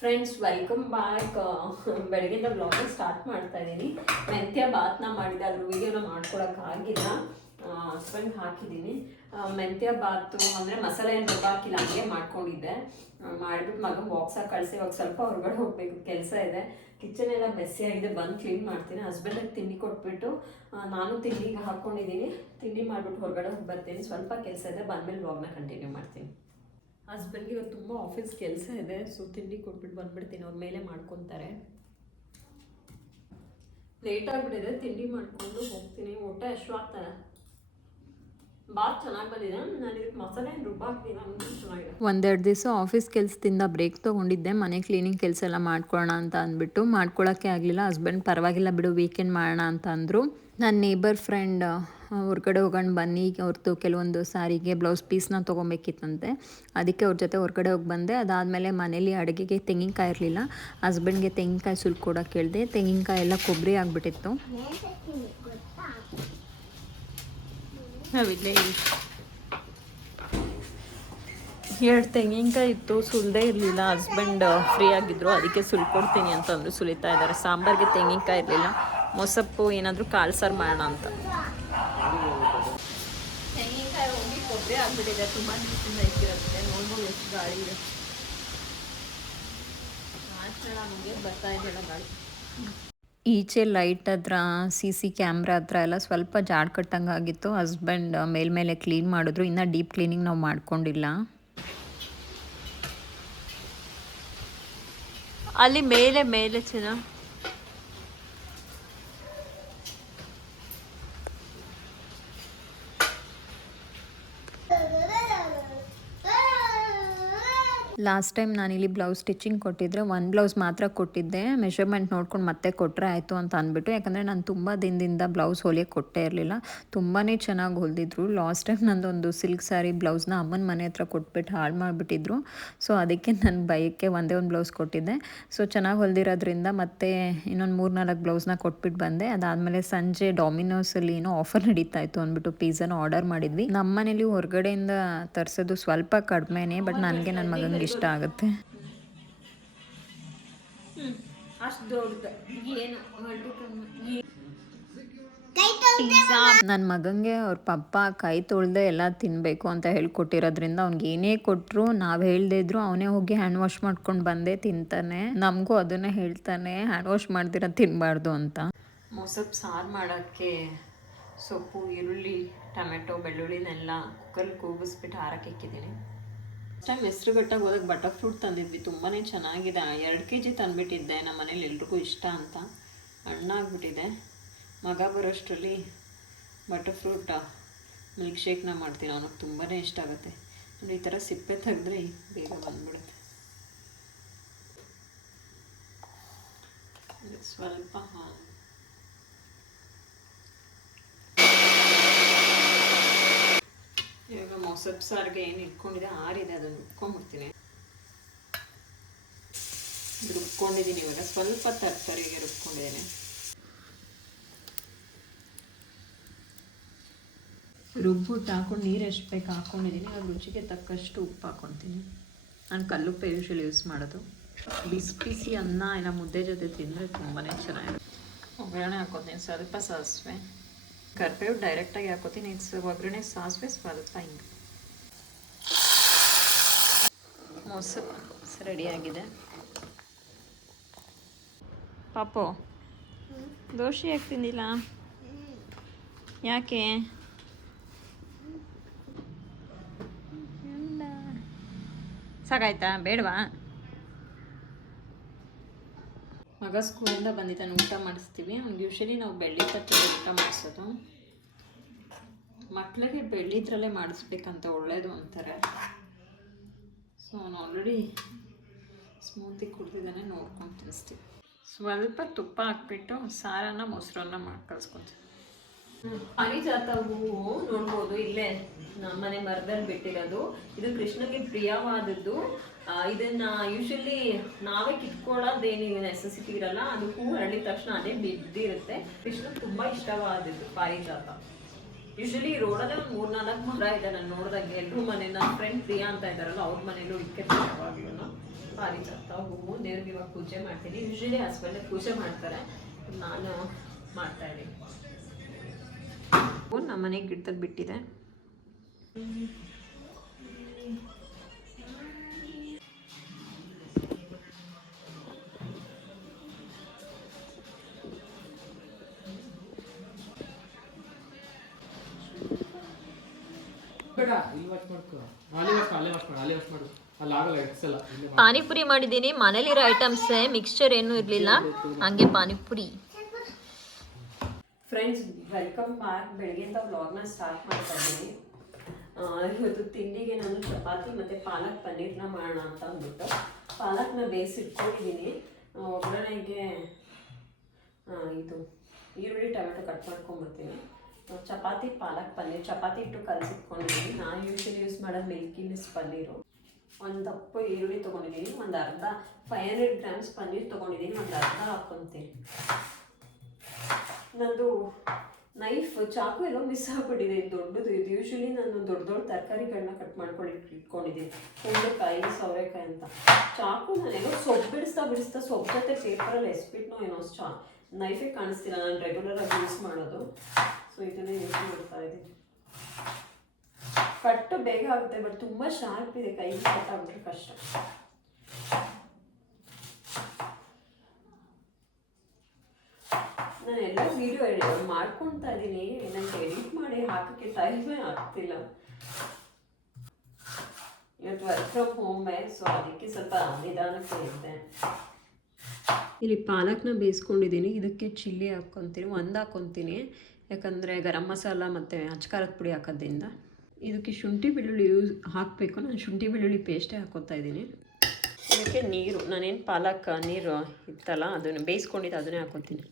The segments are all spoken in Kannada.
ಫ್ರೆಂಡ್ಸ್ ವೆಲ್ಕಮ್ ಬ್ಯಾಕ್ ಬೆಳಗ್ಗೆಯಿಂದ ಬ್ಲಾಗ್ ಸ್ಟಾರ್ಟ್ ಮಾಡ್ತಾ ಇದ್ದೀನಿ ಮೆಂತ್ಯ ಬಾತ್ನ ಮಾಡಿದ್ದೆ ಅದ್ರ ವಿಡಿಯೋನ ಮಾಡ್ಕೊಳಕ್ಕಾಗಿಲ್ಲ ಹಸ್ಬೆಂಡ್ ಹಾಕಿದ್ದೀನಿ ಮೆಂತ್ಯ ಬಾತು ಅಂದರೆ ಮಸಾಲೆ ಏನು ಹಾಕಿಲ್ಲ, ಹಂಗೆ ಮಾಡ್ಕೊಂಡಿದ್ದೆ. ಮಾಡಿಬಿಟ್ಟು ಮಗ ಬಾಕ್ಸಾಗಿ ಕಳಿಸಿ, ಇವಾಗ ಸ್ವಲ್ಪ ಹೊರಗಡೆ ಹೋಗ್ಬೇಕು, ಕೆಲಸ ಇದೆ. ಕಿಚನ್ ಎಲ್ಲ ಮೆಸ್ಸಿ ಆಗಿದೆ, ಬಂದು ಕ್ಲೀನ್ ಮಾಡ್ತೀನಿ. ಹಸ್ಬೆಂಡಿಗೆ ತಿಂಡಿ ಕೊಟ್ಬಿಟ್ಟು ನಾನು ತಿಂಡಿಗೆ ಹಾಕ್ಕೊಂಡಿದ್ದೀನಿ ತಿಂಡಿ ಮಾಡಿಬಿಟ್ಟು ಹೊರಗಡೆ ಹೋಗಿ ಬರ್ತೀನಿ. ಸ್ವಲ್ಪ ಕೆಲಸ ಇದೆ, ಬಂದಮೇಲೆ ಬ್ಲಾಗ್ನ ಕಂಟಿನ್ಯೂ ಮಾಡ್ತೀನಿ. ಹಸ್ಬೆಂಡ್ಗೆ ಇವತ್ತು ತುಂಬ ಆಫೀಸ್ ಕೆಲಸ ಇದೆ ಸೊ ತಿಂಡಿ ಕೊಟ್ಬಿಟ್ಟು ಬಂದ್ಬಿಡ್ತೀನಿ, ಅವ್ರ ಮೇಲೆ ಮಾಡ್ಕೊತಾರೆ. ಲೇಟ್ ಆಗಿಬಿಟ್ಟಿದೆ, ತಿಂಡಿ ಮಾಡ್ಕೊಂಡು ಹೋಗ್ತೀನಿ. ಹೊಟ್ಟೆ ಹಾಕ್ತೀನಿ ಒಂದೆರಡು ದಿವಸ ಆಫೀಸ್ ಕೆಲಸದಿಂದ ಬ್ರೇಕ್ ತೊಗೊಂಡಿದ್ದೆ. ಮನೆ ಕ್ಲೀನಿಂಗ್ ಕೆಲಸ ಎಲ್ಲ ಮಾಡ್ಕೊಳ್ಳೋಣ ಅಂತ ಅಂದ್ಬಿಟ್ಟು. ಮಾಡ್ಕೊಳ್ಳೋಕ್ಕೆ ಆಗಲಿಲ್ಲ. ಹಸ್ಬೆಂಡ್ ಪರವಾಗಿಲ್ಲ ಬಿಡು ವೀಕೆಂಡ್ ಮಾಡೋಣ ಅಂತ ಅಂದರು. ನನ್ನ ನೇಬರ್ ಫ್ರೆಂಡ್ ಹೊರ್ಗಡೆ ಹೋಗೋಣ ಬನ್ನಿ ಅವ್ರದ್ದು ಕೆಲವೊಂದು ಸಾರಿಗೆ ಬ್ಲೌಸ್ ಪೀಸ್ನ ತೊಗೊಬೇಕಿತ್ತಂತೆ. ಅದಕ್ಕೆ ಅವ್ರ ಜೊತೆ ಹೊರಗಡೆ ಹೋಗಿ ಬಂದೆ. ಅದಾದಮೇಲೆ ಮನೇಲಿ ಅಡುಗೆಗೆ ತೆಂಗಿನಕಾಯಿ ಇರಲಿಲ್ಲ. ಹಸ್ಬೆಂಡ್ಗೆ ತೆಂಗಿನಕಾಯಿ ಸುಲ್ಕೊಡೋಕೆ ಕೊಡೋಕೆ ಕೇಳಿದೆ ತೆಂಗಿನಕಾಯಿ ಎಲ್ಲ ಕೊಬ್ಬರಿ ಆಗಿಬಿಟ್ಟಿತ್ತು. ಎರಡು ತೆಂಗಿನಕಾಯಿ ಇತ್ತು, ಸುಲ್ದೇ ಇರಲಿಲ್ಲ. ಹಸ್ಬೆಂಡ್ ಫ್ರೀ ಆಗಿದ್ರು, ಅದಕ್ಕೆ ಸುಲ್ಕೊಡ್ತೀನಿ ಅಂತಂದ್ರು ಸುಲಿತಾ ಇದ್ದಾರೆ. ಸಾಂಬಾರಿಗೆ ತೆಂಗಿನಕಾಯಿ ಇರಲಿಲ್ಲ. ಮೊಸಪ್ಪು ಏನಾದರೂ ಕಾಳು ಸಾರು ಮಾಡೋಣ ಅಂತ ತೆಂಗಿನಕಾಯಿ ಕೊಬ್ಬರಿ ಆಗ್ಬಿಟ್ಟಿದೆ. ತುಂಬ ನೀರಿಂದ ಇಟ್ಟಿರುತ್ತೆ ನೋಡ್ಬೋದು ಎಷ್ಟು ಗಾಳಿ ಇದೆ. ಮಾತ್ರ ನಮಗೆ ಬರ್ತಾ ಇದೆಯಲ್ಲ ಗಾಳಿ. ಈಚೆ ಲೈಟ್ ಹತ್ರ ಸಿ ಸಿ ಕ್ಯಾಮ್ರಾ ಹತ್ರ ಎಲ್ಲ ಸ್ವಲ್ಪ ಜಾಡ್ ಕಟ್ಟಂಗೆ ಆಗಿತ್ತು. ಹಸ್ಬೆಂಡ್ ಮೇಲ್ಮೇಲೆ ಕ್ಲೀನ್ ಮಾಡಿದ್ರು. ಇನ್ನು ಡೀಪ್ ಕ್ಲೀನಿಂಗ್ ನಾವು ಮಾಡ್ಕೊಂಡಿಲ್ಲ. ಅಲ್ಲಿ ಮೇಲೆ ಮೇಲೆ ಚೆನ್ನ. ಲಾಸ್ಟ್ ಟೈಮ್ ನಾನಿಲ್ಲಿ ಬ್ಲೌಸ್ ಸ್ಟಿಚಿಂಗ್ ಕೊಟ್ಟಿದ್ರೆ ಒಂದು ಬ್ಲೌಸ್ ಮಾತ್ರ ಕೊಟ್ಟಿದ್ದೆ. ಮೆಷರ್ಮೆಂಟ್ ನೋಡ್ಕೊಂಡು ಮತ್ತೆ ಕೊಟ್ಟರೆ ಆಯಿತು ಅಂತ ಅಂದ್ಬಿಟ್ಟು. ಯಾಕಂದರೆ ನಾನು ತುಂಬ ದಿನದಿಂದ ಬ್ಲೌಸ್ ಹೊಲಿಯಕ್ಕೆ ಕೊಟ್ಟೇ ಇರಲಿಲ್ಲ. ತುಂಬಾ ಚೆನ್ನಾಗಿ ಹೊಲಿದಿದ್ರು. ಲಾಸ್ಟ್ ಟೈಮ್ ನಂದೊಂದು ಸಿಲ್ಕ್ ಸ್ಯಾರಿ ಬ್ಲೌಸ್ನ ಅಮ್ಮನ ಮನೆ ಹತ್ರ ಕೊಟ್ಬಿಟ್ಟು ಹಾಳು ಮಾಡಿಬಿಟ್ಟಿದ್ರು. ಸೊ ಅದಕ್ಕೆ ನನ್ನ ಬೈಕ್ಕೆ ಒಂದೇ ಒಂದು ಬ್ಲೌಸ್ ಕೊಟ್ಟಿದ್ದೆ. ಸೊ ಚೆನ್ನಾಗಿ ಹೊಲಿದಿರೋದ್ರಿಂದ ಮತ್ತೆ ಇನ್ನೊಂದು ಮೂರು ನಾಲ್ಕು ಬ್ಲೌಸ್ನ ಕೊಟ್ಬಿಟ್ಟು ಬಂದೆ. ಅದಾದಮೇಲೆ ಸಂಜೆ ಡಾಮಿನೋಸಲ್ಲಿ ಏನೋ ಆಫರ್ ನಡೀತಾ ಇತ್ತು ಅಂದ್ಬಿಟ್ಟು ಪಿಜ್ಜಾನ ಆರ್ಡರ್ ಮಾಡಿದ್ವಿ. ನಮ್ಮ ಮನೇಲಿ ಹೊರಗಡೆಯಿಂದ ತರಿಸೋದು ಸ್ವಲ್ಪ ಕಡಿಮೆನೇ ಬಟ್ ನನಗೆ ನನ್ನ ಮಗನಿಗೆ ಇಷ್ಟ ಆಗುತ್ತೆ. ನನ್ನ ಮಗನಿಗೆ ಅವ್ರ ಪಪ್ಪ ಕೈ ತೊಳ್ದೆ ಎಲ್ಲ ತಿನ್ನಬೇಕು ಅಂತ ಹೇಳ್ಕೊಟ್ಟಿರೋದ್ರಿಂದ ಅವ್ನಿಗೆ ಏನೇ ಕೊಟ್ಟರು ನಾವು ಹೇಳ್ದೇ ಇದ್ರು ಅವನೇ ಹೋಗಿ ಹ್ಯಾಂಡ್ ವಾಶ್ ಮಾಡ್ಕೊಂಡು ಬಂದೇ ತಿಂತಾನೆ. ನಮಗೂ ಅದನ್ನೇ ಹೇಳ್ತಾನೆ ಹ್ಯಾಂಡ್ ವಾಶ್ ಮಾಡ್ದಿರ ತಿನ್ನಬಾರ್ದು ಅಂತ. ಮೊಸಪ್ಪು ಸಾರು ಮಾಡೋಕ್ಕೆ ಸೊಪ್ಪು ಈರುಳ್ಳಿ ಟೊಮೆಟೊ ಬೆಳ್ಳುಳ್ಳಿನೆಲ್ಲ ಕುಕ್ಕರ್ ಕೂಗಿಸ್ಬಿಟ್ಟು ಹಾರಕ್ಕೆ ಇಕ್ಕಿದ್ದೀನಿ. ಟೈಮ್ ಹೆಸರು ಹೆಸ್ರುಘಟ್ಟಾಗ ಹೋದಾಗ ಬಟರ್ ಫ್ರೂಟ್ ತಂದಿದ್ವಿ ತುಂಬಾ ಚೆನ್ನಾಗಿದೆ. ಎರಡು ಕೆ ಜಿ ತಂದುಬಿಟ್ಟಿದ್ದೆ, ನಮ್ಮ ಮನೇಲಿ ಎಲ್ರಿಗೂ ಇಷ್ಟ ಅಂತ. ಹಣ್ಣಾಗ್ಬಿಟ್ಟಿದೆ ಮಗ ಬರೋಷ್ಟರಲ್ಲಿ ಬಟರ್ ಫ್ರೂಟ್ ಮಿಲ್ಕ್ ಶೇಕ್ನ ಮಾಡ್ತೀನಿ, ಅವನಿಗೆ ತುಂಬಾ ಇಷ್ಟ ಆಗುತ್ತೆ. ನೋಡಿ, ಈ ಥರ ಸಿಪ್ಪೆ ತೆಗೆದ್ರೆ, ಬೇಗ ಬಂದ್ಬಿಡುತ್ತೆ. ಸ್ವಲ್ಪ ಹಾಲು. ಮೊಸಪ್ ಸಾರಿಗೆ ಏನು ಇಟ್ಕೊಂಡಿದೆ, ಆರಿದೆ, ಅದನ್ನು ರುಬ್ಕೊಂಡ್ಬಿಡ್ತೀನಿ ರುಬ್ಕೊಂಡಿದ್ದೀನಿ ಇವಾಗ. ಸ್ವಲ್ಪ ತರಕಾರಿಗೆ ರುಬ್ಕೊಂಡಿದ್ದೀನಿ. ರುಬ್ಬಿಟ್ಟು ಹಾಕೊಂಡು ನೀರು ಎಷ್ಟು ಬೇಕು ಹಾಕ್ಕೊಂಡಿದ್ದೀನಿ ಅದು ರುಚಿಗೆ ತಕ್ಕಷ್ಟು ಉಪ್ಪು ಹಾಕ್ಕೊತೀನಿ ನಾನು ಕಲ್ಲುಪ್ಪೆ ಯೂಶಲಿ ಯೂಸ್ ಮಾಡೋದು. ಬಿಸಿ ಬಿಸಿ ಅನ್ನ ಇಲ್ಲ ಮುದ್ದೆ ಜೊತೆ ತಿಂದರೆ ತುಂಬಾ ಚೆನ್ನಾಗಿರುತ್ತೆ. ಒಗ್ಗರಣೆ ಹಾಕೋತೀನಿ. ಸ್ವಲ್ಪ ಸಾಸಿವೆ. ಕರ್ಬೇವು ಡೈರೆಕ್ಟಾಗಿ ಹಾಕೋತೀನಿ. ಒಗ್ಗರಣೆ ಸಾಸಿವೆ, ಸ್ವಲ್ಪ ಹಿಂಗೆ. ಮೊಸರು ರೆಡಿಯಾಗಿದೆ ಪಾಪು ದೋಸೆ ಯಾಕೆ ತಿಂದಿಲ್ಲ? ಯಾಕೆ. ಸಾಕಾಯ್ತಾ? ಬೇಡವಾ? ಮಗ ಸ್ಕೂಲಿಂದ ಬಂದಿದ್ದಾನೆ ಊಟ ಮಾಡಿಸ್ತೀವಿ. ಅವ್ನಿಗೆ ಯೂಶಲಿ ನಾವು ಬೆಳ್ಳಿ ತಟ್ಟೆ ಊಟ ಮಾಡಿಸೋದು. ಮಕ್ಕಳಿಗೆ ಬೆಳ್ಳಿದ್ರಲ್ಲೇ ಮಾಡಿಸ್ಬೇಕಂತ ಒಳ್ಳೆಯದು ಅಂತಾರೆ. ಸೊ ಅವನು ಆಲ್ರೆಡಿ ಸ್ಮೂತಿ ಕುಡ್ದಿದ್ದಾನೆ, ನೋಡ್ಕೊಂಡು ತಿನ್ನಿಸ್ತೀವಿ ಸ್ವಲ್ಪ ತುಪ್ಪ ಹಾಕ್ಬಿಟ್ಟು ಸಾರನ್ನ, ಮೊಸರನ್ನ ಮಾಡಿ ಕಳ್ಸ್ಕೊತೀವಿ ಪಾರಿಜಾತ ಹೂವು ನೋಡ್ಬೋದು, ಇಲ್ಲೇ ನಮ್ಮನೆ ಮರದಲ್ಲಿ ಬಿಟ್ಟಿರೋದು. ಇದು ಕೃಷ್ಣಗೆ ಪ್ರಿಯವಾದದ್ದು. ಇದನ್ನ ಯೂಶಲಿ ನಾವೇ ಕಿತ್ಕೊಳ್ಳೋದೇನು ನೆಸೆಸಿಟಿ ಇರಲ್ಲ, ಅದು ಹೂ ಹರಳಿದ ತಕ್ಷಣ ಅದೇ ಬಿದ್ದಿರುತ್ತೆ. ಕೃಷ್ಣ ತುಂಬಾ ಇಷ್ಟವಾದದ್ದು ಪಾರಿಜಾತ. ಯೂಶಲಿ ರೋಡಲ್ಲೇ ಒಂದು ಮೂರ್ ನಾಲ್ಕು ಮರ ಇದೆ ನಾನು ನೋಡಿದಾಗ. ಎಲ್ಲರೂ ಮನೆ ನನ್ನ ಫ್ರೆಂಡ್ ಪ್ರಿಯಾ ಅಂತ ಇದ್ದಾರಲ್ಲ ಅವ್ರ ಮನೇಲೂ ಇಕ್ಕೆ ಯಾವಾಗ್ಲೂ ಪಾರಿಜಾತ ಹೂವು ದೇವ್ರಿಗೆ ಇವಾಗ ಪೂಜೆ ಮಾಡ್ತೀನಿ. ಯೂಶಲಿ ಹಸ್ಬೆಂಡ್ ಪೂಜೆ ಮಾಡ್ತಾರೆ. ನಾನು ಮಾಡ್ತಾ ಇದ್ದೀನಿ. ನಮ್ಮ ಮನೆಗೆ ಗಿಡದಲ್ಲಿ ಬಿಟ್ಟಿದೆ ಬೇಡ ಇಲ್ಲಿ ವಾಶ್ ಮಾಡ್ಕೊ. ಅಲ್ಲಿ ವಾಶ್ ಅಲ್ಲೇ ವಾಶ್ ಮಾಡು ಅಲ್ಲೇ ವಾಶ್ ಮಾಡು. ಅಲ್ಲಿ ಆಗಲ್ಲ ಎಕ್ಸಲ್ಲ ಇಲ್ಲೇ ಮಾಡು. ಪಾನಿಪುರಿ ಮಾಡಿದ್ದೀನಿ ಮನೇಲಿರೋ ಐಟಮ್ಸ್ ಮಿಕ್ಸ್ಚರ್ ಏನೂ ಇರಲಿಲ್ಲ. ಹಂಗೆ ಪಾನಿಪುರಿ. ಫ್ರೆಂಡ್ಸ್ ವೆಲ್ಕಮ್ ಬ್ಯಾಕ್ ಬೆಳಗ್ಗೆಯಿಂದ ವ್ಲಾಗ್ನ ಸ್ಟಾರ್ಟ್ ಮಾಡ್ತಾ ಇದ್ದೀನಿ. ಆ, ಇವತ್ತು ತಿಂಡಿಗೆ ನಾನು ಚಪಾತಿ ಮತ್ತು ಪಾಲಕ್ ಪನ್ನೀರ್ನ ಮಾಡೋಣ ಅಂತ ಅಂದ್ಬಿಟ್ಟು ಪಾಲಕ್ನ ಬೇಯಿಸಿಟ್ಕೊಂಡಿದ್ದೀನಿ. ಒಗ್ಗರಣೆಗೆ ಆ, ಇದು ಈರುಳ್ಳಿ ಟೊಮೆಟೊ ಕಟ್ ಮಾಡ್ಕೊಂಬರ್ತೀನಿ ಚಪಾತಿ ಪಾಲಕ್ ಪನ್ನೀರ್ ಚಪಾತಿ ಇಟ್ಟು ಕಲಸಿಟ್ಕೊಂಡಿದ್ದೀನಿ ನಾನು ಯೂಶಲಿ ಯೂಸ್ ಮಾಡೋದು ಮಿಲ್ಕಿ ಮಿಸ್ ಪನ್ನೀರು ಒಂದು ದಪ್ಪ ಈರುಳ್ಳಿ ತೊಗೊಂಡಿದ್ದೀನಿ ಒಂದು ಅರ್ಧ ಫೈವ್ ಹಂಡ್ರೆಡ್ ಗ್ರಾಮ್ಸ್ ಪನ್ನೀರ್ ತೊಗೊಂಡಿದ್ದೀನಿ ಒಂದು ಅರ್ಧ ಹಾಕ್ಕೊತೀನಿ ನಂದು ನೈಫ್ ಚಾಕು ಎಲ್ಲೋ ಮಿಸ್ ಆಗ್ಬಿಟ್ಟಿದೆ ದೊಡ್ಡದು ಇದು ಯೂಶಲಿ ನಾನು ದೊಡ್ಡ ದೊಡ್ಡ ತರಕಾರಿಗಳನ್ನ ಕಟ್ ಮಾಡ್ಕೊಂಡು ಇಟ್- ಇಟ್ಕೊಂಡಿದ್ದೀನಿ ಕುಂಬಳಕಾಯಿ ಸೌರೆಕಾಯಿ ಅಂತ ಚಾಕು ನಾನೆಲ್ಲೋ ಸೊಪ್ಪು ಬಿಡಿಸ್ತಾ ಬಿಡಿಸ್ತಾ ಸೊಪ್ಪು ಜೊತೆ ಪೇಪರಲ್ಲಿ ಎಸ್ಬಿಟ್ನೋ ಏನೋ ಚಾ ನೈಫೇ ಕಾಣಿಸ್ತಿಲ್ಲ ನಾನು ರೆಗ್ಯುಲರಾಗಿ ಯೂಸ್ ಮಾಡೋದು. ಸೊ ಇದನ್ನೇ ಯೋಚನೆ ಮಾಡ್ತಾ ಇದ್ದೀನಿ. ಕಟ್ಟು ಬೇಗ ಆಗುತ್ತೆ ಬಟ್ ತುಂಬ ಶಾರ್ಪ್ ಇದೆ, ಕೈ ಕಟ್ ಆಗ್ಬಿಟ್ರೆ ಕಷ್ಟ. ನಾನು ಎಲ್ಲ ವಿಡಿಯೋ ಮಾಡ್ಕೊತಾ ಇದ್ದೀನಿ. ನನಗೆ ಎಡಿಟ್ ಮಾಡಿ ಹಾಕೋಕ್ಕೆ ಟೈಮೇ ಆಗ್ತಿಲ್ಲ. ಇವತ್ತು ವರ್ಕ್ ಫ್ರಮ್ ಹೋಮೇ ಸೊ ಅದಕ್ಕೆ ಸ್ವಲ್ಪ ನಿಧಾನಕ್ಕೆ ಇದ್ದೆ. ಇಲ್ಲಿ ಪಾಲಕ್ನ ಬೇಯಿಸ್ಕೊಂಡಿದ್ದೀನಿ. ಇದಕ್ಕೆ ಚಿಲ್ಲಿ ಹಾಕ್ಕೊತೀನಿ ಒಂದು ಹಾಕ್ಕೊತೀನಿ ಯಾಕಂದರೆ ಗರಂ ಮಸಾಲ ಮತ್ತು ಅಚ್ಕಾರದ ಪುಡಿ ಹಾಕೋದ್ರಿಂದ ಇದಕ್ಕೆ ಶುಂಠಿ ಬೆಳ್ಳುಳ್ಳಿ ಯೂಸ್ ಹಾಕಬೇಕು. ನಾನು ಶುಂಠಿ ಬೆಳ್ಳುಳ್ಳಿ ಪೇಸ್ಟೇ ಹಾಕೋತಾ ಇದ್ದೀನಿ. ಇದಕ್ಕೆ ನೀರು, ನಾನೇನು ಪಾಲಕ್, ನೀರು ಇತ್ತಲ್ಲ, ಅದನ್ನು ಬೇಯಿಸ್ಕೊಂಡಿದ್ದು ಅದನ್ನೇ ಹಾಕೋತೀನಿ.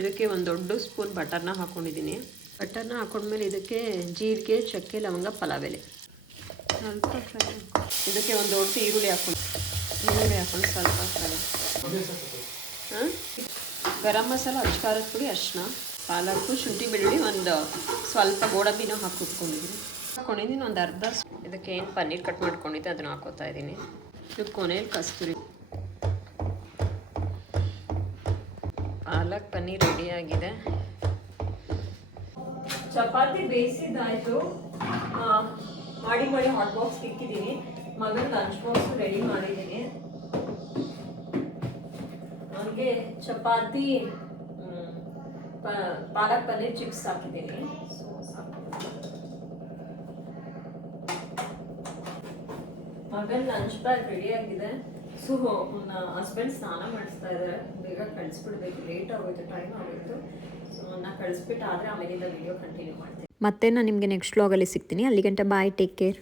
ಇದಕ್ಕೆ ಒಂದು ದೊಡ್ಡ ಸ್ಪೂನ್ ಬಟರ್ನ ಹಾಕ್ಕೊಂಡಿದ್ದೀನಿ ಬಟರ್ನ ಹಾಕೊಂಡ್ಮೇಲೆ ಇದಕ್ಕೆ ಜೀರಿಗೆ, ಚಕ್ಕೆ, ಲವಂಗ ಪಲಾವ್ ಎಲೆ ಸ್ವಲ್ಪ ಇದಕ್ಕೆ ಒಂದು ದೊಡ್ಡ ಈರುಳ್ಳಿ ಹಾಕೊಂಡು ಈರುಳ್ಳಿ ಹಾಕೊಂಡು ಸ್ವಲ್ಪ. ಹಾಂ? ಗರಂ ಮಸಾಲ ಅಚ್ಕಾರದ ಪುಡಿ ಅರಿಶಿನ. ಪಾಲಕ್ಕು, ಶುಂಠಿ, ಬೆಳ್ಳುಳ್ಳಿ ಒಂದು ಸ್ವಲ್ಪ ಗೋಡಂಬಿನೂ ಹಾಕಿ ಕುಟ್ಕೊಂಡಿದ್ದೀನಿ ಹಾಕ್ಕೊಂಡಿದ್ದೀನಿ ಒಂದು ಅರ್ಧ ಇದಕ್ಕೆ ಏನು ಪನ್ನೀರ್ ಕಟ್ ಮಾಡ್ಕೊಂಡಿದ್ದೆ, ಅದನ್ನು ಹಾಕೋತಾ ಇದ್ದೀನಿ. ಇದು ಕೊನೆಯಲ್ಲಿ ಕಸ್ತೂರಿ ಪಾಲಕ್ ಪನ್ನೀರ್ ರೆಡಿಯಾಗಿದೆ ಚಪಾತಿ ಬೇಯಿಸಿದ್ದಾಯಿತು. ಮಾಡಿ ಮಾಡಿ ಹಾಟ್ ಬಾಕ್ಸ್ ಇಕ್ಕಿದ್ದೀನಿ. ಮಗನ ಲಂಚ್ ಬಾಕ್ಸ್ ರೆಡಿ ಮಾಡಿದ್ದೀನಿ. ಅವನಿಗೆ ಚಪಾತಿ ಪಾಲಕ್ ಪನ್ನೀರ್ ಚಿಪ್ಸ್ ಹಾಕಿದ್ದೀನಿ. ಮಗನ್ ಲಂಚ್ ಬ್ಯಾಗ್ ರೆಡಿ ಆಗಿದೆ. ಸೊ ಹಸ್ಬೆಂಡ್ ಸ್ನಾನ ಮಾಡಿಸ್ತಾ ಇದ್ದಾರೆ ಬೇಗ ಕಳಿಸ್ಬಿಡ್ಬೇಕು. ಲೇಟ್ ಆಗೋಯ್ತು ಟೈಮ್ ಆಗೋಯ್ತು. ಸೊ ನಾ ಕಳಿಸ್ಬಿಟ್ಟು ಆದರೆ ಆಮೇಲಿಂದ ವಿಡಿಯೋ ಕಂಟಿನ್ಯೂ ಮಾಡ್ತೀನಿ. ಮತ್ತೆ ನಾನು ನಿಮಗೆ ನೆಕ್ಸ್ಟ್ ವ್ಲಾಗಲ್ಲಿ ಸಿಗ್ತೀನಿ. ಅಲ್ಲಿಗಂಟ ಬಾಯ್ ಟೇಕ್ ಕೇರ್